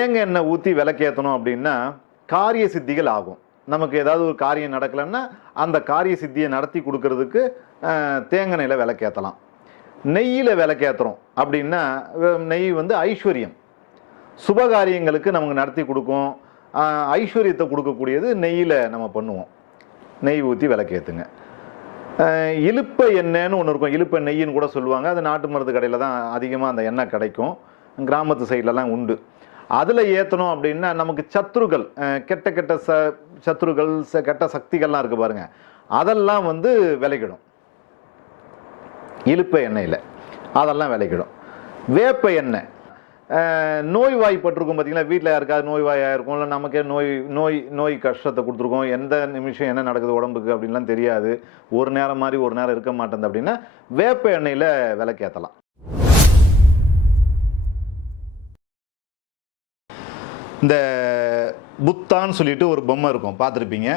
தேங்காய் எண்ணெய் ஊற்றி விளக்கேற்றணும் அப்படின்னா காரிய சித்திகள் ஆகும். நமக்கு ஏதாவது ஒரு காரியம் நடக்கலைன்னா அந்த காரிய சித்தியை நடத்தி கொடுக்கறதுக்கு தேங்காய் எண்ணெயில் விளக்கேற்றலாம் நெய்யில் விளக்கேற்றுறோம் அப்படின்னா நெய் வந்து ஐஸ்வர்யம். சுபகாரியங்களுக்கு நமக்கு நடத்தி கொடுக்கும். ஐஸ்வர்யத்தை கொடுக்கக்கூடியது நெய்யில் நம்ம பண்ணுவோம். நெய் ஊற்றி விளக்கேற்றுங்க அஹ், எண்ணெய்ன்னு எண்ணெய்னு ஒன்று இருக்கும். இழுப்ப நெய்ன்னு கூட சொல்லுவாங்க. அது நாட்டு மருந்து கடையில் தான் அதிகமாக அந்த எண்ணெய் கிடைக்கும். கிராமத்து சைட்லலாம் உண்டு. அதில் ஏற்றணும் அப்படின்னா நமக்கு சத்துருக்கள் கெட்ட கெட்ட ச சத்துருக்கள் ச- கெட்ட சக்திகள்லாம் இருக்குது பாருங்கள் அதெல்லாம் வந்து விளைக்கிடும் இலுப்ப எண்ணெயில் அதெல்லாம் விளைக்கிடும் வேப்ப எண்ணெய் அஹ், நோய் வாய்ப்பட்டிருக்கும் பார்த்தீங்களா வீட்டில் யாருக்காவது நோய் இருக்கும் இல்லை நமக்கே நோய் நோய் நோய் கஷ்டத்தை கொடுத்துருக்கோம். எந்த நிமிஷம் என்ன நடக்குது உடம்புக்கு அப்படின்லாம் தெரியாது. ஒரு நேரம் மாதிரி ஒரு நேரம் இருக்க மாட்டேங்குது அப்படின்னா வேப்ப எண்ணெயில் விளக்கேற்றலாம் இந்த புத்தான்னு சொல்லிட்டு ஒரு பொம்மை இருக்கும் பார்த்துருப்பீங்க.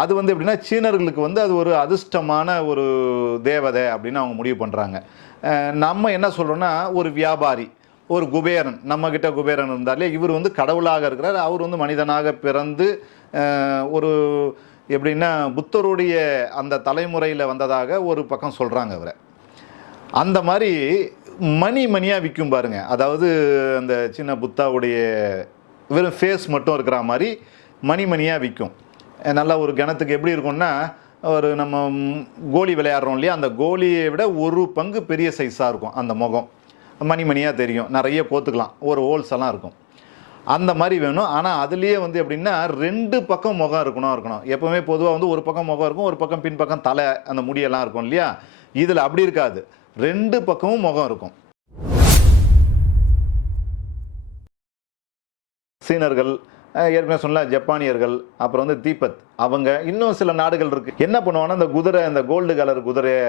அது வந்து எப்படின்னா சீனர்களுக்கு வந்து அது ஒரு அதிர்ஷ்டமான ஒரு தேவதை அப்படின்னு அவங்க முடிவு பண்ணுறாங்க நம்ம என்ன சொல்கிறோன்னா ஒரு வியாபாரி ஒரு குபேரன் நம்மக்கிட்ட குபேரன் இருந்தாலே இவர் வந்து கடவுளாக இருக்கிறார். அவர் வந்து மனிதனாக பிறந்து ஒரு எப்படின்னா புத்தருடைய அந்த தலைமுறையில் வந்ததாக ஒரு பக்கம் சொல்கிறாங்க அவரை அந்த மாதிரி மணி மணியாக விற்கும் பாருங்கள் அதாவது அந்த சின்ன புத்தாவுடைய வெறும் ஃபேஸ் மட்டும் இருக்கிற மாதிரி மணி மணியாக விற்கும் நல்லா ஒரு கிணத்துக்கு எப்படி இருக்கும்னா ஒரு நம்ம கோலி விளையாடுறோம் இல்லையா அந்த கோலியை விட ஒரு பங்கு பெரிய சைஸாக இருக்கும் அந்த முகம். மணி மணியாக தெரியும். நிறைய போத்துக்கலாம். ஒரு ஹோல்ஸ் எல்லாம் இருக்கும். அந்த மாதிரி வேணும். ஆனால் அதுலேயே வந்து எப்படின்னா ரெண்டு பக்கம் முகம் இருக்கணும் இருக்கணும். எப்போவுமே பொதுவாக வந்து ஒரு பக்கம் முகம் இருக்கும் ஒரு பக்கம் பின்பக்கம் தலை அந்த முடியெல்லாம் இருக்கும் இல்லையா? இதில் அப்படி இருக்காது. ரெண்டு பக்கமும் முகம் இருக்கும். சீனர்கள் ஏற்கனவே சொன்ன ஜப்பானியர்கள் அப்புறம் வந்து தீபத். அவங்க இன்னும் சில நாடுகள் இருக்கு. என்ன பண்ணுவாங்கன்னா இந்த குதிரை இந்த கோல்டு கலர் குதிரையை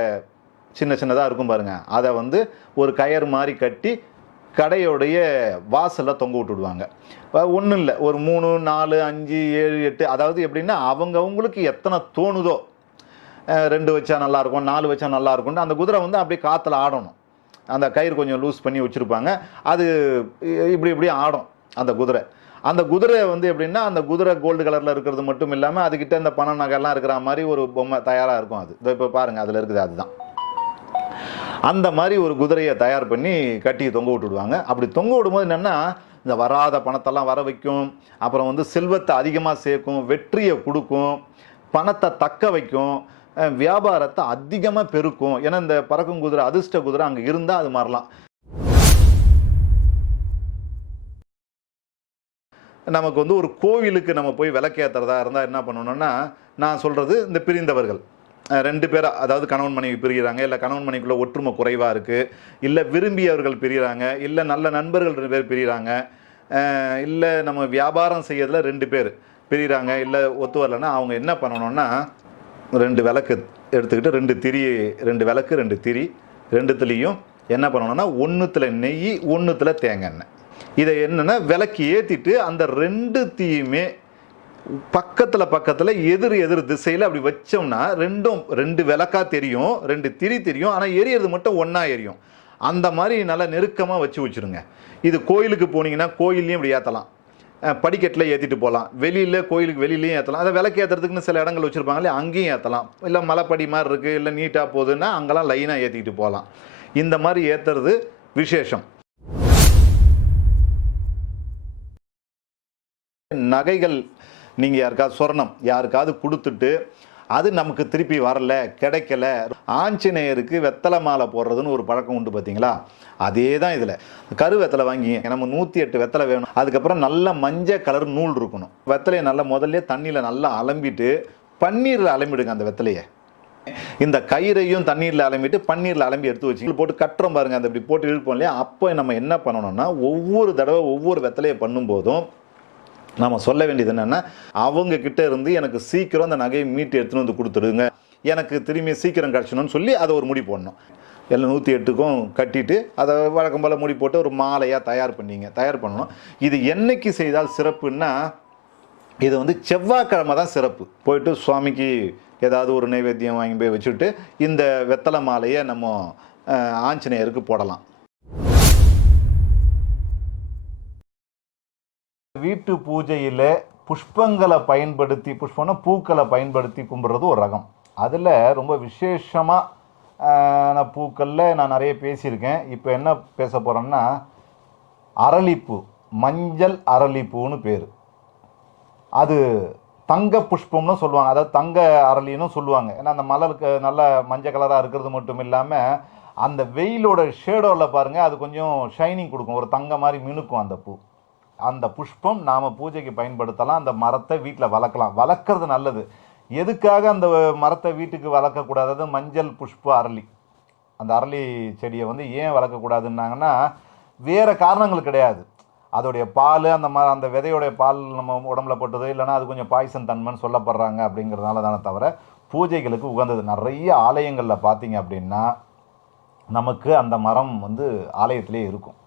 சின்ன சின்னதாக இருக்கும் பாருங்க. அதை வந்து ஒரு கயர் மாதிரி கட்டி கடையோடைய வாசலில் தொங்க விட்டுடுவாங்க ஒன்றும் இல்லை. ஒரு மூணு நாலு அஞ்சு ஏழு எட்டு அதாவது எப்படின்னா அவங்கவுங்களுக்கு எத்தனை தோணுதோ ரெண்டு வச்சா நல்லாயிருக்கும் நாலு வச்சா நல்லா இருக்கும்னு அந்த குதிரை வந்து அப்படியே காற்றுல ஆடணும். அந்த கயிறு கொஞ்சம் லூஸ் பண்ணி வச்சுருப்பாங்க. அது இப்படி இப்படி ஆடும் அந்த குதிரை. அந்த குதிரை வந்து எப்படின்னா அந்த குதிரை கோல்டு கலரில் இருக்கிறது மட்டும் இல்லாமல் அதுக்கிட்ட இந்த பணம் நகைலாம் இருக்கிற மாதிரி ஒரு பொம்மை தயாராக இருக்கும் அது. இப்போ பாருங்கள் அதில் இருக்குது அதுதான். அந்த மாதிரி ஒரு குதிரையை தயார் பண்ணி கட்டி தொங்க விட்டுடுவாங்க அப்படி தொங்க விடும்போது என்னென்னா இந்த வராத பணத்தெல்லாம் வர வைக்கும் அப்புறம் வந்து செல்வத்தை அதிகமாக சேர்க்கும் வெற்றியை கொடுக்கும் பணத்தை தக்க வைக்கும் வியாபாரத்தை அதிகமாக பெருக்கும். ஏன்னா இந்த பறக்கும் குதிரை அதிர்ஷ்ட குதிரை அங்கே இருந்தால் அது மாறலாம். நமக்கு வந்து ஒரு கோவிலுக்கு நம்ம போய் விளக்கேற்றுறதா இருந்தால் என்ன பண்ணணும்னா நான் சொல்கிறது இந்த பிரிந்தவர்கள். ரெண்டு பேராக அதாவது கணவன் மனைவி பிரிகிறாங்க இல்லை கணவன் மனைவிக்குள்ள ஒற்றுமை குறைவாக இருக்குது இல்லை விரும்பியவர்கள் பிரிகிறாங்க இல்லை நல்ல நண்பர்கள் ரெண்டு பேர் பிரிகிறாங்க இல்லை நம்ம வியாபாரம் செய்யறதுல ரெண்டு பேர் பிரிகிறாங்க இல்லை ஒத்து வரலன்னா அவங்க என்ன பண்ணணும்னா ரெண்டு விளக்கு எடுத்துக்கிட்டு ரெண்டு திரி ரெண்டு விளக்கு ரெண்டு திரி ரெண்டுத்துலேயும் என்ன பண்ணணும்னா ஒன்றுத்தில் நெய் ஒன்றுத்தில் தேங்காய் எண்ணெய். இதை என்னென்னா விளக்கு ஏற்றிட்டு அந்த ரெண்டு தீயுமே பக்கத்தில் பக்கத்தில் எதிர் எதிர் திசையில் அப்படி வச்சோம்னா ரெண்டும் ரெண்டு விளக்கா தெரியும் ரெண்டு திரி தெரியும் ஆனால் எரியறது மட்டும் ஒன்றா எரியும். அந்த மாதிரி நல்லா நெருக்கமாக வச்சு வச்சுருங்க. இது கோயிலுக்கு போனீங்கன்னா கோயில்லையும் இப்படி ஏற்றலாம் படிக்கட்டில் ஏற்றிட்டு போகலாம் வெளியில் கோயிலுக்கு வெளியிலையும் ஏற்றலாம் அதை விளக்கு ஏற்றுறதுக்குன்னு சில இடங்கள் வச்சுருப்பாங்களே அங்கேயும் ஏற்றலாம் இல்லை மலைப்படி மாதிரி இருக்குது இல்லை நீட்டாக போகுதுன்னா அங்கெல்லாம் லைனாக ஏற்றிக்கிட்டு போகலாம் இந்த மாதிரி ஏற்றுறது விசேஷம். நகைகள் நீங்கள் யாருக்காவது சொர்ணம் யாருக்காவது கொடுத்துட்டு அது நமக்கு திருப்பி வரல கிடைக்கல. ஆஞ்சநேயருக்கு வெத்தலை மாலை போடுறதுன்னு ஒரு பழக்கம் உண்டு பார்த்தீங்களா அதே தான் இதில். கரு வெத்தலை வாங்கி நம்ம நூற்றி எட்டு வெத்தலை வேணும். அதுக்கப்புறம் நல்ல மஞ்சள் கலர் நூல் இருக்கணும். வெத்தலையை நல்லா முதல்ல தண்ணியில் நல்லா அலம்பிட்டு பன்னீரில் அலம்பிடுங்க அந்த வெத்தலையை. இந்த கயிறையும் தண்ணீரில் அலம்பிட்டு பன்னீரில் அலம்பி எடுத்து வச்சு போட்டு கட்டுறோம் பாருங்க அந்த இப்படி போட்டு இழுப்போம் இல்லையா? அப்போ நம்ம என்ன பண்ணணும்னா ஒவ்வொரு தடவை ஒவ்வொரு வெத்தலையை பண்ணும்போதும் நம்ம சொல்ல வேண்டியது என்னென்னா அவங்கக்கிட்ட இருந்து எனக்கு சீக்கிரம் அந்த நகையை மீட்டு எடுத்துன்னு வந்து கொடுத்துடுங்க. எனக்கு திரும்பி சீக்கிரம் கிடச்சணும்னு சொல்லி அதை ஒரு முடி போடணும். எல்லாம் நூற்றி எட்டுக்கும் கட்டிட்டு அதை வழக்கம் போல் முடி போட்டு ஒரு மாலையாக தயார் பண்ணிங்க. தயார் பண்ணணும். இது என்னைக்கு செய்தால் சிறப்புன்னா இது வந்து செவ்வாய்க்கிழமை தான் சிறப்பு. போயிட்டு சுவாமிக்கு ஏதாவது ஒரு நைவேத்தியம் வாங்கி போய் வச்சுட்டு இந்த வெத்தலை மாலையை நம்ம ஆஞ்சநேயருக்கு போடலாம். வீட்டு பூஜையில் புஷ்பங்களை பயன்படுத்தி புஷ்பம்னா பூக்களை பயன்படுத்தி கும்பிட்றது ஒரு ரகம். அதில் ரொம்ப விசேஷமாக நான் பூக்களில் நான் நிறைய பேசியிருக்கேன். இப்போ என்ன பேச போகிறேன்னா அரளிப்பூ மஞ்சள் அரளிப்பூன்னு பேர். அது தங்க புஷ்பம்னு சொல்லுவாங்க. அதாவது தங்க அரளின்னு சொல்லுவாங்க. ஏன்னா அந்த மலருக்கு நல்ல மஞ்சள் கலராக இருக்கிறது மட்டும் இல்லாமல் அந்த வெயிலோட ஷேடோவில் பாருங்கள் அது கொஞ்சம் ஷைனிங் கொடுக்கும். ஒரு தங்க மாதிரி மினுக்கும் அந்த பூ. அந்த புஷ்பம் நாம் பூஜைக்கு பயன்படுத்தலாம் அந்த மரத்தை வீட்டில் வளர்க்கலாம். வளர்க்குறது நல்லது. எதுக்காக அந்த மரத்தை வீட்டுக்கு வளர்க்கக்கூடாது மஞ்சள் புஷ்ப அரளி. அந்த அரளி செடியை வந்து ஏன் வளர்க்கக்கூடாதுன்னாங்கன்னா வேறு காரணங்கள் கிடையாது. அதோடைய பால் அந்த ம அந்த விதையோடைய பால் நம்ம உடம்புல போட்டது இல்லைனா அது கொஞ்சம் பாய்சன் தன்மைன்னு சொல்லப்படுறாங்க அப்படிங்கிறதுனால தானே தவிர பூஜைகளுக்கு உகந்தது. நிறைய ஆலயங்களில் பார்த்தீங்க அப்படின்னா நமக்கு அந்த மரம் வந்து ஆலயத்திலே இருக்கும்.